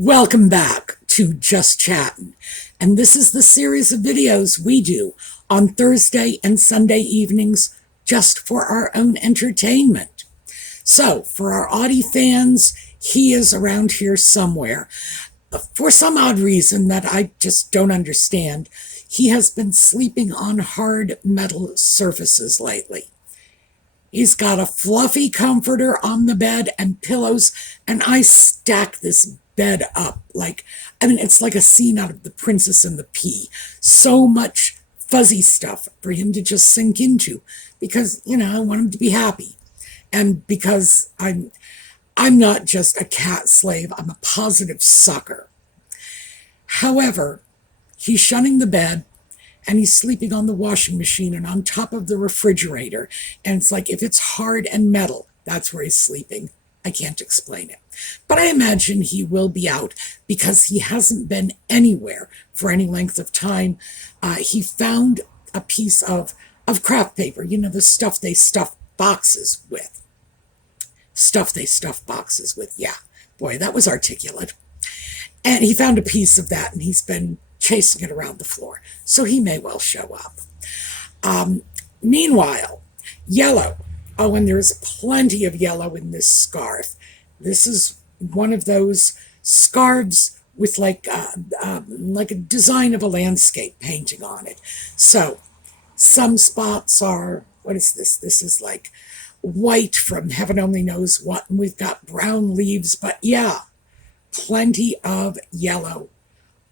Welcome back to Just Chattin', and this is the series of videos we do on Thursday and Sunday evenings just for our own entertainment. So, for our Audie fans, he is around here somewhere. For some odd reason that I just don't understand, he has been sleeping on hard metal surfaces lately. He's got a fluffy comforter on the bed and pillows, and I stack this bed up it's like a scene out of The Princess and the Pea. So much fuzzy stuff for him to just sink into because, I want him to be happy. And because I'm not just a cat slave, I'm a positive sucker. However, he's shunning the bed, and he's sleeping on the washing machine and on top of the refrigerator. And it's like, if it's hard and metal, that's where he's sleeping. I can't explain it. But I imagine he will be out because he hasn't been anywhere for any length of time. He found a piece of craft paper, the stuff they stuff boxes with. Yeah. Boy, that was articulate. And he found a piece of that, and he's been chasing it around the floor. So he may well show up. Meanwhile, yellow. Oh, and there's plenty of yellow in this scarf. This is one of those scarves with like a design of a landscape painting on it. So some spots are, what is this? This is like white from heaven only knows what. And we've got brown leaves, but yeah, plenty of yellow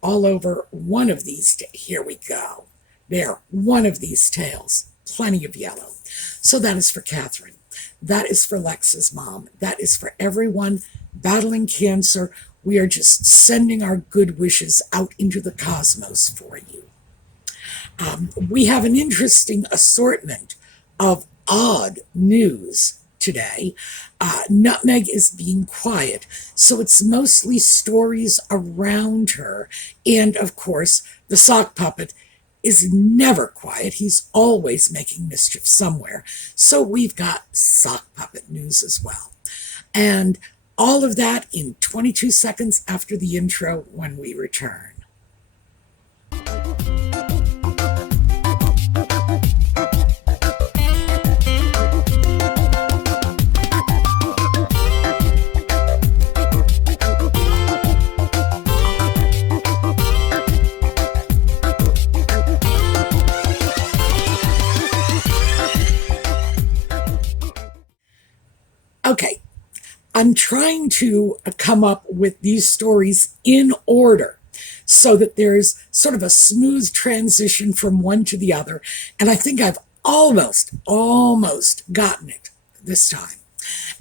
all over one of these. Here we go. There, one of these tails. Plenty of yellow. So that is for Catherine. That is for Lex's mom. That is for everyone battling cancer. We are just sending our good wishes out into the cosmos for you. We have an interesting assortment of odd news today. Nutmeg is being quiet, so it's mostly stories around her. And, of course, the sock puppet is never quiet. He's always making mischief somewhere. So we've got sock puppet news as well. And all of that in 22 seconds after the intro when we return. Okay, I'm trying to come up with these stories in order so that there's sort of a smooth transition from one to the other. And I think I've almost gotten it this time.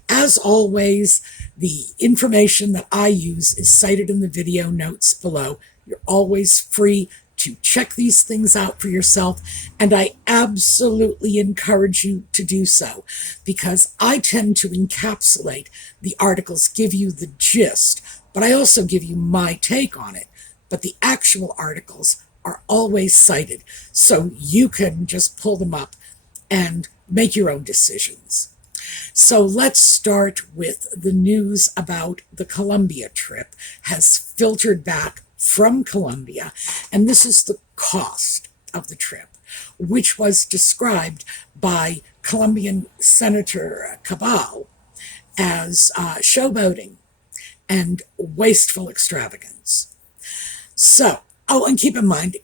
As always, the information that I use is cited in the video notes below. You're always free to check these things out for yourself, and I absolutely encourage you to do so because I tend to encapsulate the articles, give you the gist, but I also give you my take on it. But the actual articles are always cited, so you can just pull them up and make your own decisions. So let's start with the news about the Colombia trip has filtered back from Colombia, and this is the cost of the trip, which was described by Colombian Senator Cabal as showboating and wasteful extravagance. So, and keep in mind,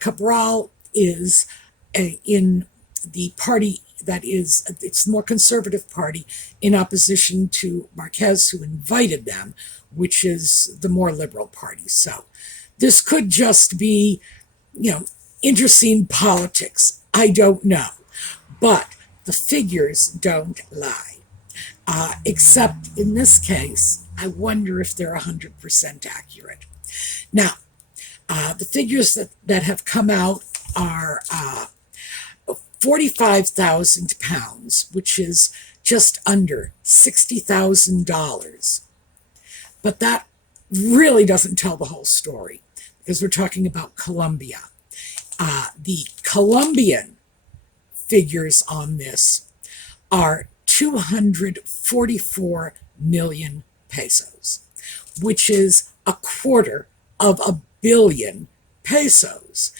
Cabral is in the party that is, it's the more conservative party in opposition to Marquez, who invited them, which is the more liberal party. So this could just be, interesting politics. I don't know. But the figures don't lie. Except in this case, I wonder if they're 100% accurate. Now, the figures that have come out are 45,000 pounds, which is just under $60,000. But that really doesn't tell the whole story because we're talking about Colombia. The Colombian figures on this are 244 million pesos, which is 250 million pesos.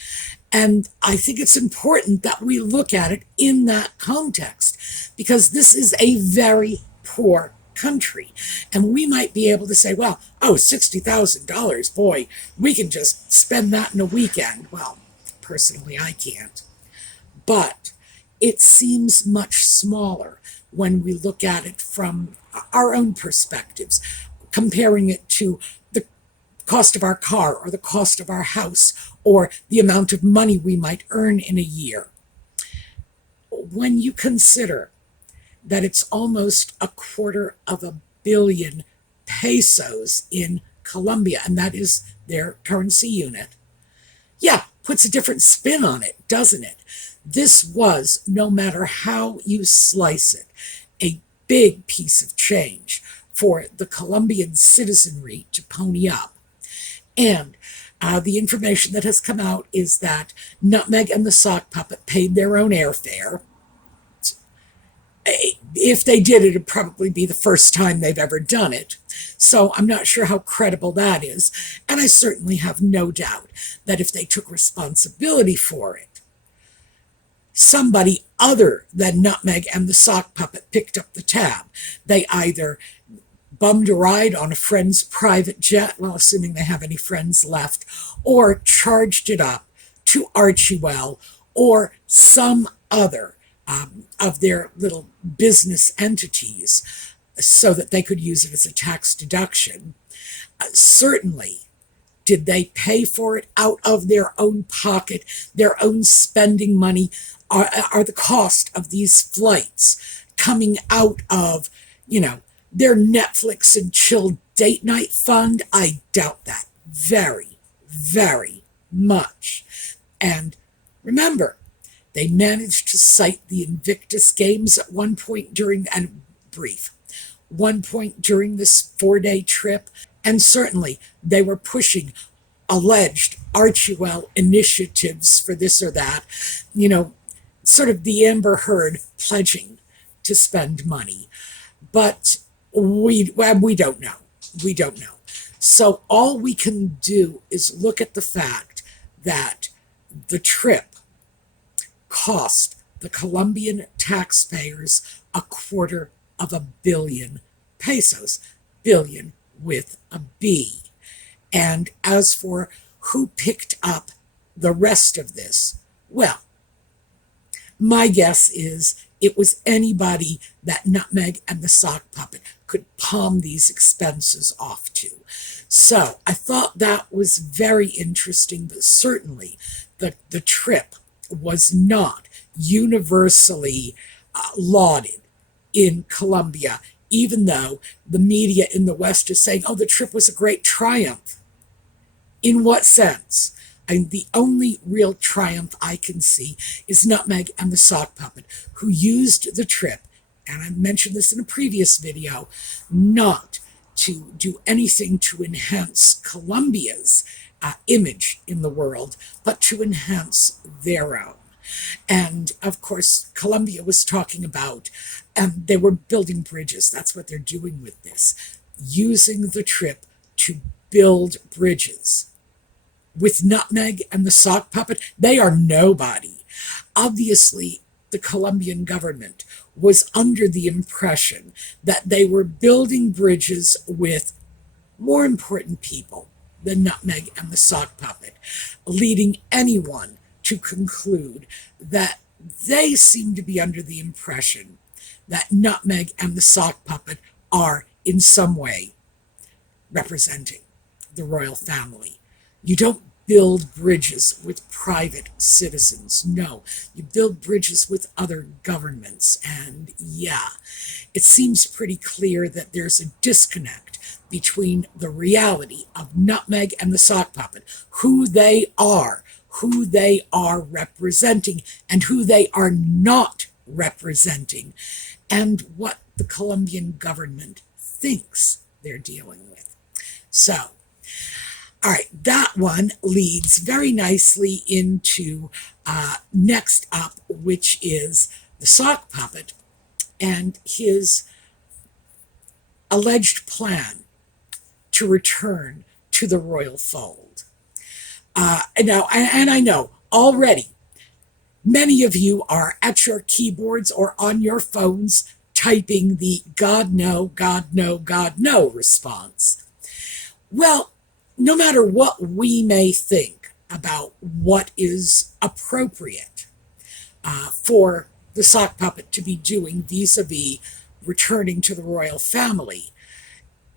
And I think it's important that we look at it in that context, because this is a very poor country. And we might be able to say, well, oh, $60,000, boy, we can just spend that in a weekend. Well, personally, I can't. But it seems much smaller when we look at it from our own perspectives, comparing it to the cost of our car or the cost of our house or the amount of money we might earn in a year. When you consider that it's almost 250 million pesos in Colombia, and that is their currency unit, yeah, puts a different spin on it, doesn't it? This was, no matter how you slice it, a big piece of change for the Colombian citizenry to pony up. And the information that has come out is that Nutmeg and the Sock Puppet paid their own airfare. If they did, it'd probably be the first time they've ever done it. So I'm not sure how credible that is. And I certainly have no doubt that if they took responsibility for it, somebody other than Nutmeg and the Sock Puppet picked up the tab. They either bummed a ride on a friend's private jet, well, assuming they have any friends left, or charged it up to Archewell or some other of their little business entities so that they could use it as a tax deduction. Certainly, did they pay for it out of their own pocket, their own spending money? Are the cost of these flights coming out of, their Netflix and chill date night fund? I doubt that very, very much. And remember, they managed to cite the Invictus Games at one point during this 4-day trip. And certainly they were pushing alleged Archewell initiatives for this or that, sort of the Amber Heard pledging to spend money. But we don't know. We don't know. So all we can do is look at the fact that the trip cost the Colombian taxpayers 250 million pesos, billion with a B. And as for who picked up the rest of this, well, my guess is it was anybody that Nutmeg and the Sock Puppet could palm these expenses off to. So I thought that was very interesting, but certainly the trip was not universally lauded in Colombia, even though the media in the West is saying, oh, the trip was a great triumph. In what sense? And the only real triumph I can see is Nutmeg and the Sock Puppet, who used the trip, and I mentioned this in a previous video, not to do anything to enhance Colombia's image in the world, but to enhance their own. And of course, Colombia was talking about, they were building bridges. That's what they're doing with this, using the trip to build bridges. With Nutmeg and the Sock Puppet, they are nobody. Obviously, the Colombian government was under the impression that they were building bridges with more important people than Nutmeg and the Sock Puppet, leading anyone to conclude that they seem to be under the impression that Nutmeg and the Sock Puppet are in some way representing the royal family. You don't build bridges with private citizens. No, you build bridges with other governments. And yeah, it seems pretty clear that there's a disconnect between the reality of Nutmeg and the Sock Puppet, who they are representing, and who they are not representing, and what the Colombian government thinks they're dealing with. So, all right, that one leads very nicely into next up, which is the Sock Puppet and his alleged plan to to return to the royal fold. And I know already many of you are at your keyboards or on your phones typing the God no, God no, God no response. Well, no matter what we may think about what is appropriate for the sock puppet to be doing vis-a-vis returning to the royal family,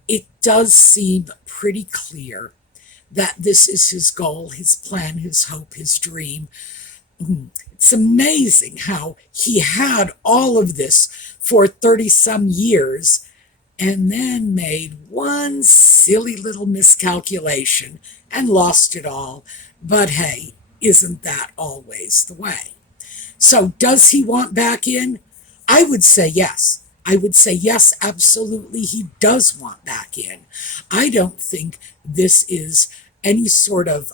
it does seem pretty clear that this is his goal, his plan, his hope, his dream. It's amazing how he had all of this for 30-some years and then made one silly little miscalculation and lost it all. But hey, isn't that always the way? So does he want back in? I would say yes. I would say yes, absolutely, he does want back in. I don't think this is any sort of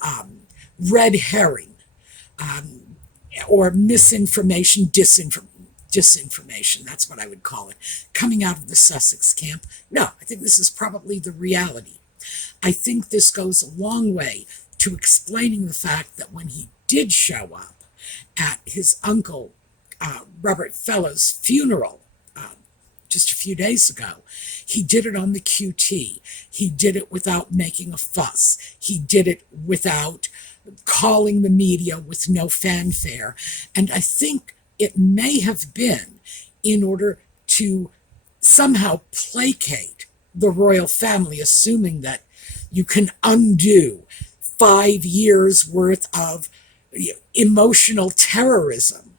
red herring or misinformation, disinformation, that's what I would call it, coming out of the Sussex camp. No, I think this is probably the reality. I think this goes a long way to explaining the fact that when he did show up at his uncle Robert Fellowes' funeral just a few days ago, he did it on the QT. He did it without making a fuss. He did it without calling the media, with no fanfare. And I think it may have been in order to somehow placate the royal family, assuming that you can undo 5 years worth of emotional terrorism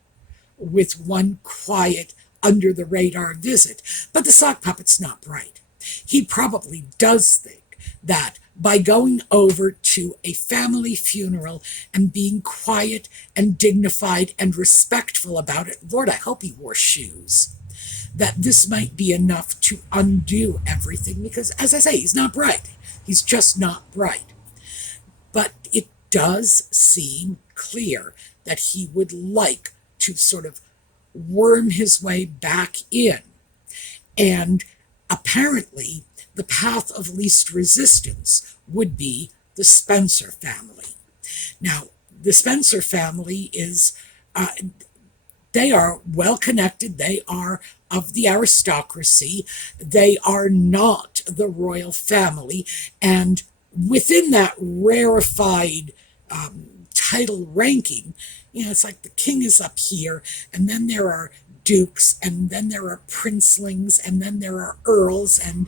with one quiet, under the radar visit. But the sock puppet's not bright. He probably does think that by going over to a family funeral and being quiet and dignified and respectful about it, Lord, I hope he wore shoes, that this might be enough to undo everything. Because, as I say, he's not bright. He's just not bright. But it does seem clear that he would like to sort of worm his way back in. And apparently, the path of least resistance would be the Spencer family. Now, the Spencer family is, they are well connected. They are of the aristocracy. They are not the royal family. And within that rarefied title ranking, it's like the king is up here, and then there are dukes, and then there are princelings, and then there are earls. And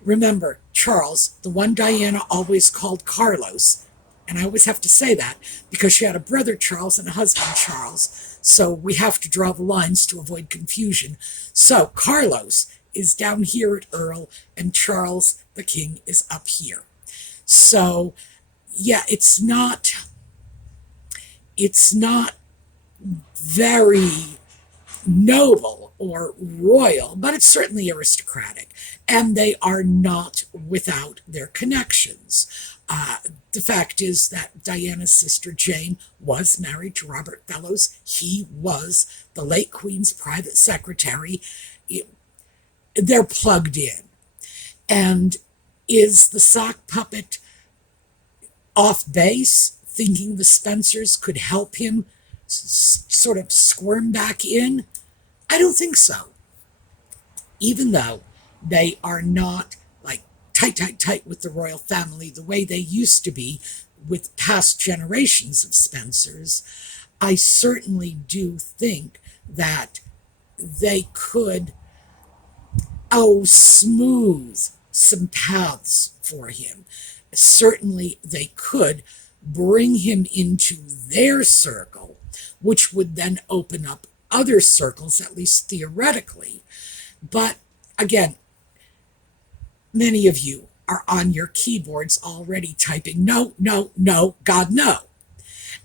remember, Charles, the one Diana always called Carlos, and I always have to say that because she had a brother Charles and a husband Charles, so we have to draw the lines to avoid confusion. So Carlos is down here at Earl, and Charles, the king, is up here. So, yeah, it's not very noble or royal, but it's certainly aristocratic. And they are not without their connections. The fact is that Diana's sister Jane was married to Robert Fellowes. He was the late Queen's private secretary. They're plugged in. And is the sock puppet off base, thinking the Spencers could help him sort of squirm back in? I don't think so. Even though they are not like tight with the royal family the way they used to be with past generations of Spencers, I certainly do think that they could, smooth some paths for him. Certainly they could bring him into their circle, which would then open up other circles, at least theoretically. But again, many of you are on your keyboards already typing no, no, no, God, no.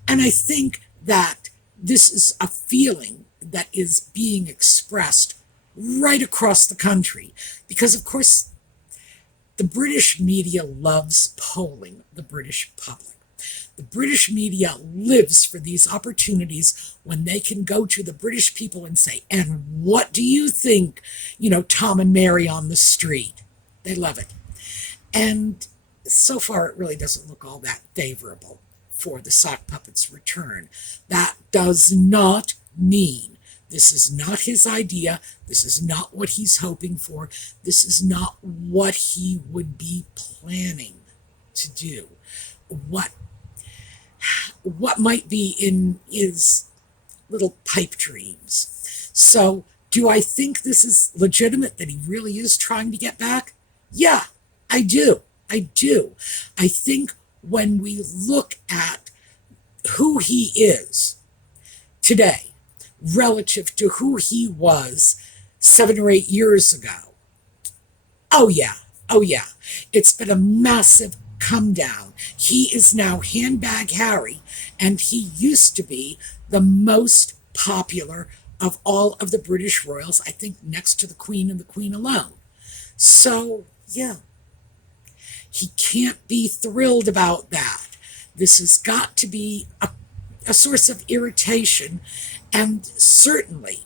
And I think that this is a feeling that is being expressed right across the country because, of course, the British media loves polling the British public. The British media lives for these opportunities when they can go to the British people and say, and what do you think, Tom and Mary on the street? They love it. And so far, it really doesn't look all that favorable for the sock puppet's return. That does not mean this is not his idea. This is not what he's hoping for. This is not what he would be planning to do. What might be in his little pipe dreams. So, do I think this is legitimate that he really is trying to get back? Yeah, I do. I do. I think when we look at who he is today relative to who he was 7 or 8 years ago, oh yeah, oh yeah, it's been a massive come down. He is now Handbag Harry, and he used to be the most popular of all of the British royals, I think next to the Queen and the Queen alone. So, yeah, he can't be thrilled about that. This has got to be a source of irritation, and certainly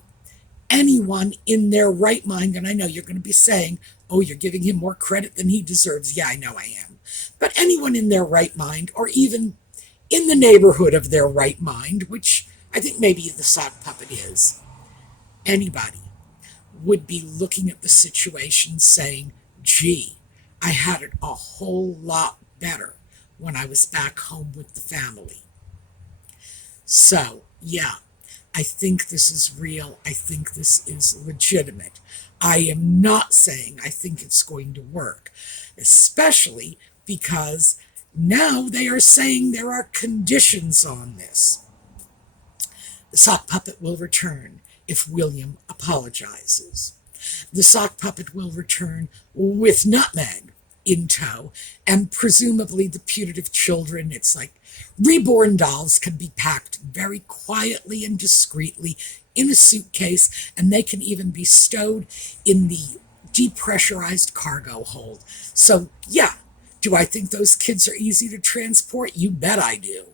anyone in their right mind, and I know you're going to be saying, oh, you're giving him more credit than he deserves. Yeah, I know I am. But anyone in their right mind, or even in the neighborhood of their right mind, which I think maybe the sock puppet is, anybody would be looking at the situation saying, gee, I had it a whole lot better when I was back home with the family. So, yeah, I think this is real. I think this is legitimate. I am not saying I think it's going to work, especially because now they are saying there are conditions on this. The sock puppet will return if William apologizes. The sock puppet will return with Nutmeg in tow, and presumably the putative children. It's like reborn dolls can be packed very quietly and discreetly in a suitcase, and they can even be stowed in the depressurized cargo hold. So, yeah, do I think those kids are easy to transport? You bet I do.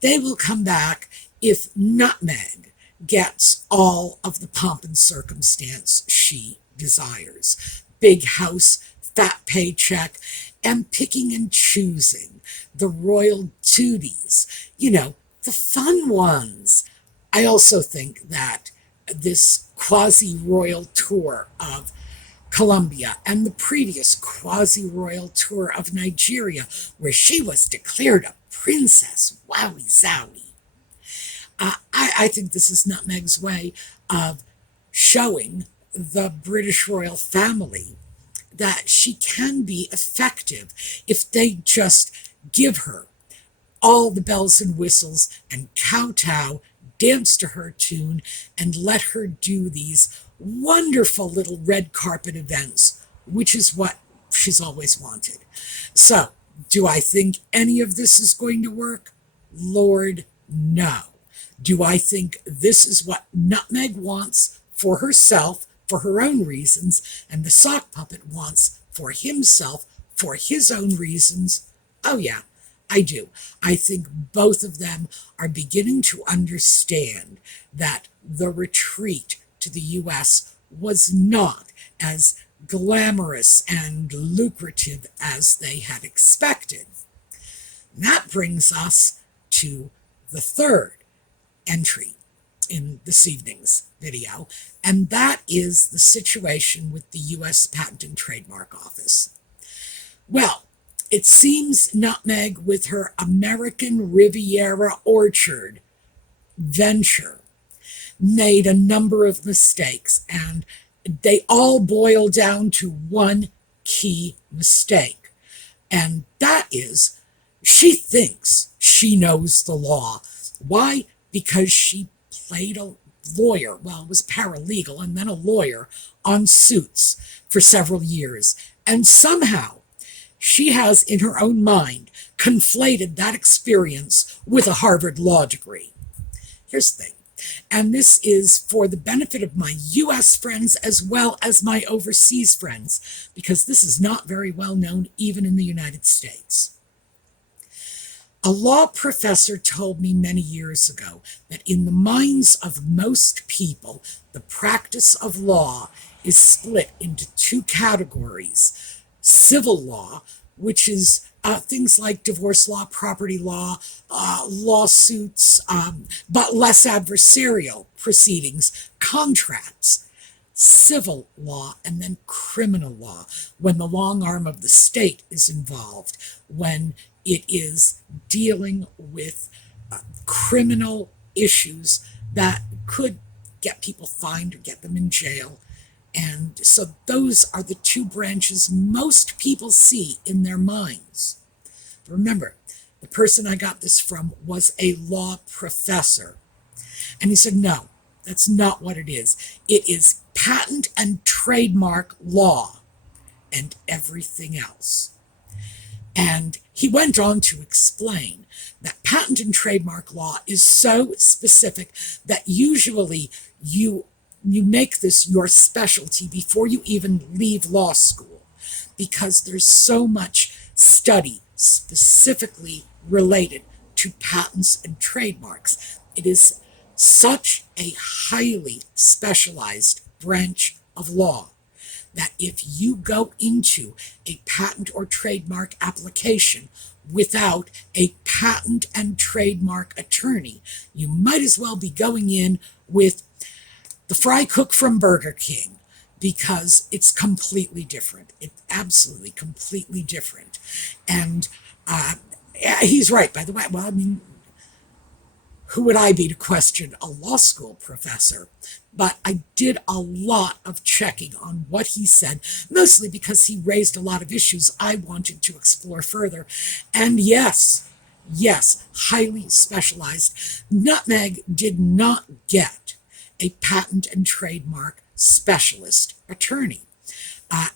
They will come back if Nutmeg gets all of the pomp and circumstance she desires. Big house, fat paycheck, and picking and choosing the royal duties, the fun ones. I also think that this quasi-royal tour of Colombia and the previous quasi-royal tour of Nigeria, where she was declared a princess, wowie zowie. I think this is Nutmeg's way of showing the British royal family that she can be effective if they just give her all the bells and whistles and kowtow, dance to her tune, and let her do these wonderful little red carpet events, which is what she's always wanted. So, do I think any of this is going to work? Lord, no. Do I think this is what Nutmeg wants for herself, for her own reasons, and the sock puppet wants for himself, for his own reasons? Oh yeah, I do. I think both of them are beginning to understand that the retreat to the U.S. was not as glamorous and lucrative as they had expected. And that brings us to the third entry in this evening's video, and that is the situation with the U.S. Patent and Trademark Office. Well, it seems Nutmeg, with her American Riviera Orchard venture, made a number of mistakes, and they all boil down to one key mistake, and that is she thinks she knows the law. Why? Because she played a lawyer, well, it was paralegal and then a lawyer, on Suits for several years. And somehow she has, in her own mind, conflated that experience with a Harvard law degree. Here's the thing, and this is for the benefit of my U.S. friends as well as my overseas friends, because this is not very well known even in the United States. A law professor told me many years ago that in the minds of most people, the practice of law is split into two categories: civil law, which is things like divorce law, property law, lawsuits, but less adversarial proceedings, contracts, civil law, and then criminal law, when the long arm of the state is involved, when it is dealing with criminal issues that could get people fined or get them in jail. And so those are the two branches most people see in their minds. Remember, the person I got this from was a law professor. And he said, no, that's not what it is. It is patent and trademark law and everything else. And he went on to explain that patent and trademark law is so specific that usually you make this your specialty before you even leave law school, because there's so much study specifically related to patents and trademarks. It is such a highly specialized branch of law that if you go into a patent or trademark application without a patent and trademark attorney, you might as well be going in with the fry cook from Burger King, because it's completely different. It's absolutely completely different. And he's right, by the way. Well, I mean, who would I be to question a law school professor? But I did a lot of checking on what he said, mostly because he raised a lot of issues I wanted to explore further. And yes, highly specialized. Nutmeg did not get a patent and trademark specialist attorney.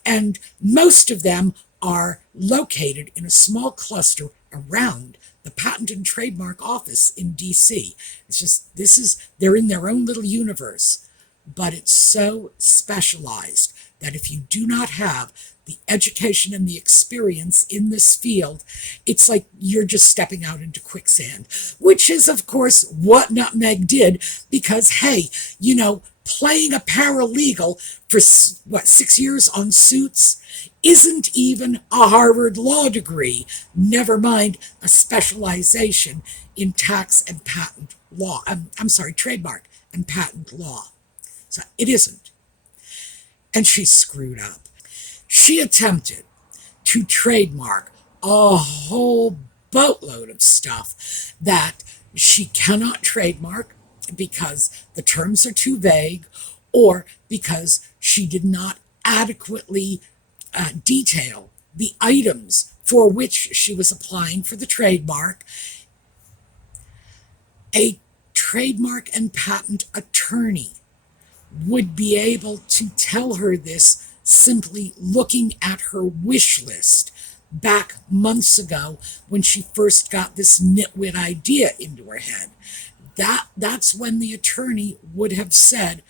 And most of them are located in a small cluster around the Patent and Trademark Office in DC. It's just, they're in their own little universe, but it's so specialized that if you do not have the education and the experience in this field, it's like you're just stepping out into quicksand, which is, of course, what Nutmeg did, because, hey, playing a paralegal for, 6 years on Suits isn't even a Harvard law degree, never mind a specialization in tax and patent law. Trademark and patent law. So it isn't. And she screwed up. She attempted to trademark a whole boatload of stuff that she cannot trademark because the terms are too vague, or because she did not adequately detail the items for which she was applying for the trademark. A trademark and patent attorney would be able to tell her this simply looking at her wish list back months ago when she first got this nitwit idea into her head. That's when the attorney would have said,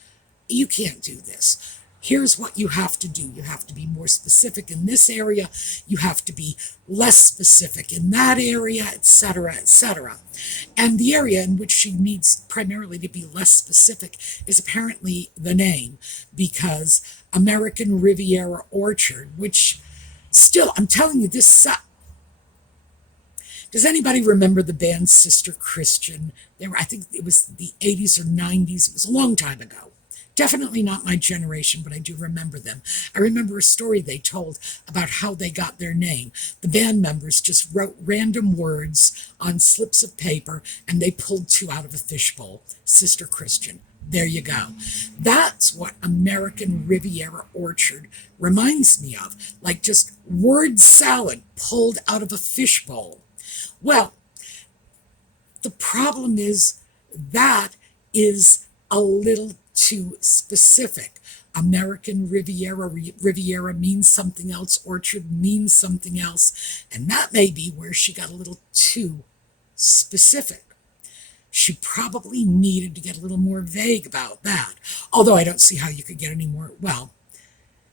you can't do this. Here's what you have to do. You have to be more specific in this area. You have to be less specific in that area, etc., etc. And the area in which she needs primarily to be less specific is apparently the name, because American Riviera Orchard, which still, I'm telling you, this does anybody remember the band Sister Christian? I think it was the 80s or 90s. It was a long time ago. Definitely not my generation, but I do remember them. I remember a story they told about how they got their name. The band members just wrote random words on slips of paper, and they pulled two out of a fishbowl. Sister Christian. There you go. That's what American Riviera Orchard reminds me of. Like just word salad pulled out of a fishbowl. Well, the problem is that is a little too specific. American Riviera means something else, orchard means something else, and that may be where she got a little too specific. She probably needed to get a little more vague about that, although I don't see how you could get any more. Well,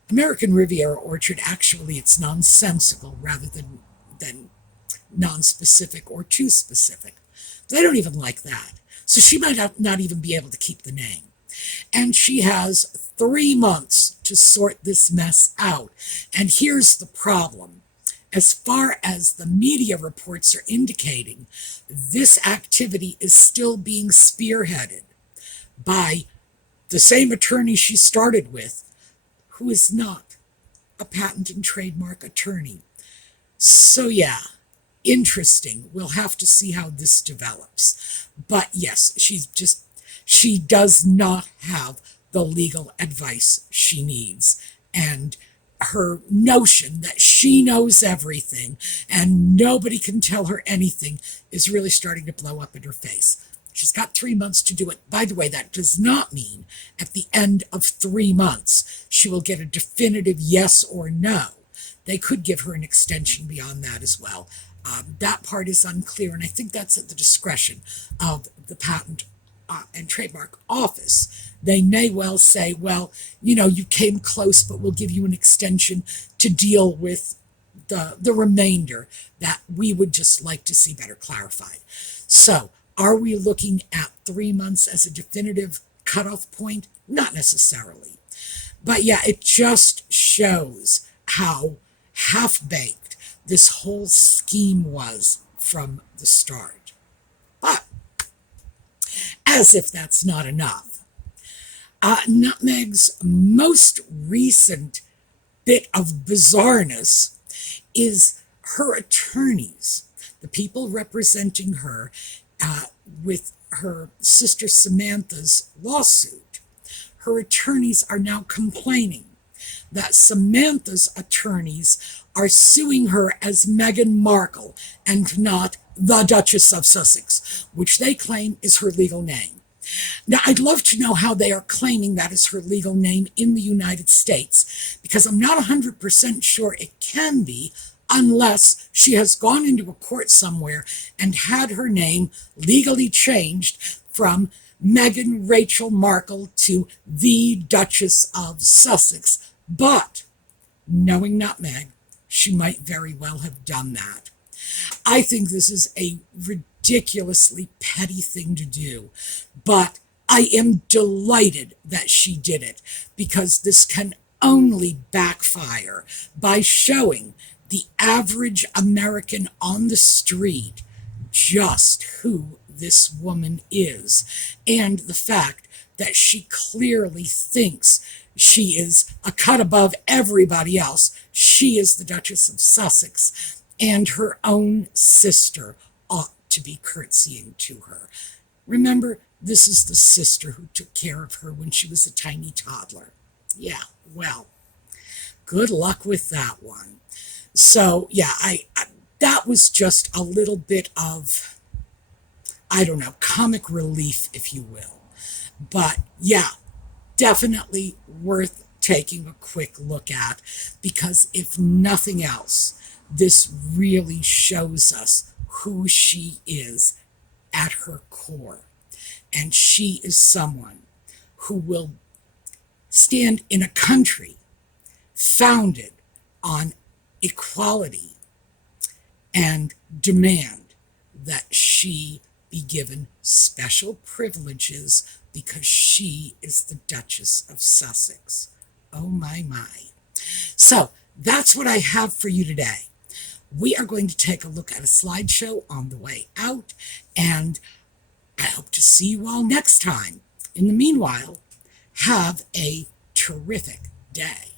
American Riviera Orchard, actually, it's nonsensical rather than non-specific or too specific. But I don't even like that. So she might not even be able to keep the name. And she has 3 months to sort this mess out. And here's the problem. As far as the media reports are indicating, this activity is still being spearheaded by the same attorney she started with, who is not a patent and trademark attorney. So yeah, interesting. We'll have to see how this develops. But yes, she does not have the legal advice she needs. And her notion that she knows everything and nobody can tell her anything is really starting to blow up in her face. She's got 3 months to do it. By the way, that does not mean at the end of 3 months she will get a definitive yes or no. They could give her an extension beyond that as well. That part is unclear, and I think that's at the discretion of the Patent and Trademark Office. They may well say, well, you came close, but we'll give you an extension to deal with the remainder that we would just like to see better clarified. So, are we looking at 3 months as a definitive cutoff point? Not necessarily. But yeah, it just shows how half-baked this whole scheme was from the start. But, as if that's not enough, Nutmeg's most recent bit of bizarreness is her attorneys, the people representing her with her sister Samantha's lawsuit. Her attorneys are now complaining that Samantha's attorneys are suing her as Meghan Markle and not the Duchess of Sussex, which they claim is her legal name. Now, I'd love to know how they are claiming that is her legal name in the United States, because I'm not 100% sure it can be unless she has gone into a court somewhere and had her name legally changed from Meghan Rachel Markle to the Duchess of Sussex. But, knowing Nutmeg, she might very well have done that. I think this is a ridiculously petty thing to do, but I am delighted that she did it, because this can only backfire by showing the average American on the street just who this woman is, and the fact that she clearly thinks she is a cut above everybody else. She is the Duchess of Sussex, and her own sister ought to be curtsying to her. Remember, this is the sister who took care of her when she was a tiny toddler. Yeah, well, good luck with that one. So, yeah, that was just a little bit of, I don't know, comic relief, if you will. But, yeah, definitely worth taking a quick look at, because if nothing else, this really shows us who she is at her core. And she is someone who will stand in a country founded on equality and demand that she be given special privileges because she is the Duchess of Sussex. Oh my, my. So that's what I have for you today. We are going to take a look at a slideshow on the way out, and I hope to see you all next time. In the meanwhile, have a terrific day.